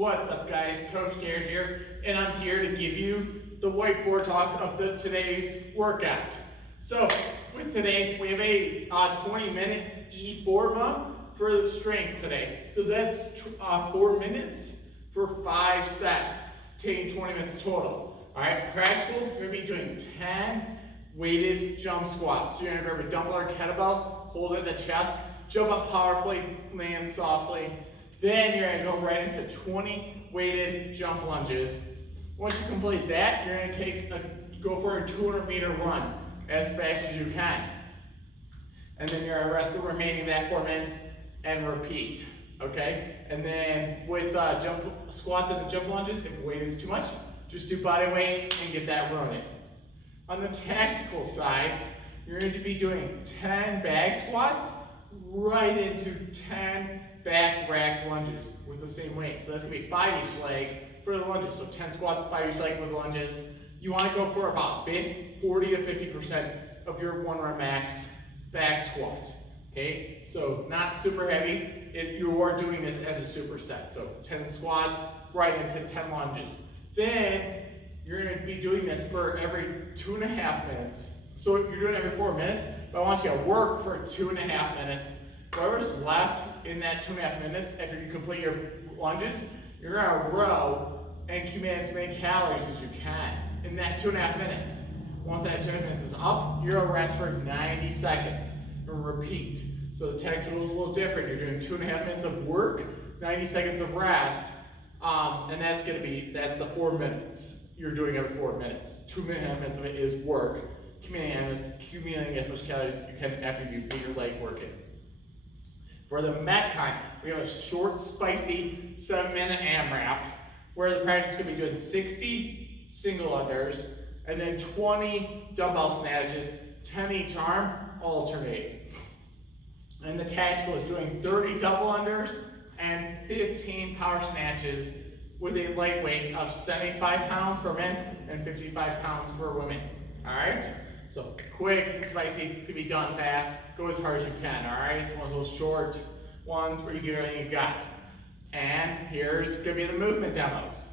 What's up, guys? Coach Garrett here, and I'm here to give you the whiteboard talk of today's workout. So, with today, we have a 20-minute E4MOM for strength today. So that's 4 minutes for 5 sets, taking 20 minutes total. All right, practical, you're gonna be doing 10 weighted jump squats. So you're gonna grab a dumbbell or kettlebell, hold it in the chest, jump up powerfully, land softly. Then you're gonna go right into 20 weighted jump lunges. Once you complete that, you're gonna go for a 200-meter run as fast as you can. And then you're gonna rest the remaining of that 4 minutes and repeat, okay? And then with jump squats and the jump lunges, if weight is too much, just do body weight and get that run in. On the tactical side, you're going to be doing 10 bag squats right into 10 back rack lunges with the same weight. So that's going to be 5 each leg for the lunges. So 10 squats, 5 each leg with lunges. You want to go for about 40 to 50% of your 1 rep max back squat. Okay, so not super heavy if you are doing this as a superset. So 10 squats right into 10 lunges. Then you're going to be doing this for every 2.5 minutes. So you're doing it every 4 minutes, but I want you to work for 2.5 minutes. Whatever's left in that 2.5 minutes after you complete your lunges, you're going to row and accumulate as many calories as you can in that 2.5 minutes. Once that 2.5 minutes is up, you're going to rest for 90 seconds and repeat. So the tactical is a little different. You're doing 2.5 minutes of work, 90 seconds of rest, and that's the 4 minutes. You're doing every 4 minutes. 2.5 minutes of it is work, accumulating as much calories as you can after you get your leg working. For the Met kind, we have a short, spicy 7-minute AMRAP, where the practice could be doing 60 single unders, and then 20 dumbbell snatches, 10 each arm, alternating. And the tactical is doing 30 double unders and 15 power snatches with a light weight of 75 pounds for men and 55 pounds for women. All right? So quick and spicy, it's gonna be done fast. Go as hard as you can, all right? It's one of those short ones where you give everything you got. And here's gonna be the movement demos.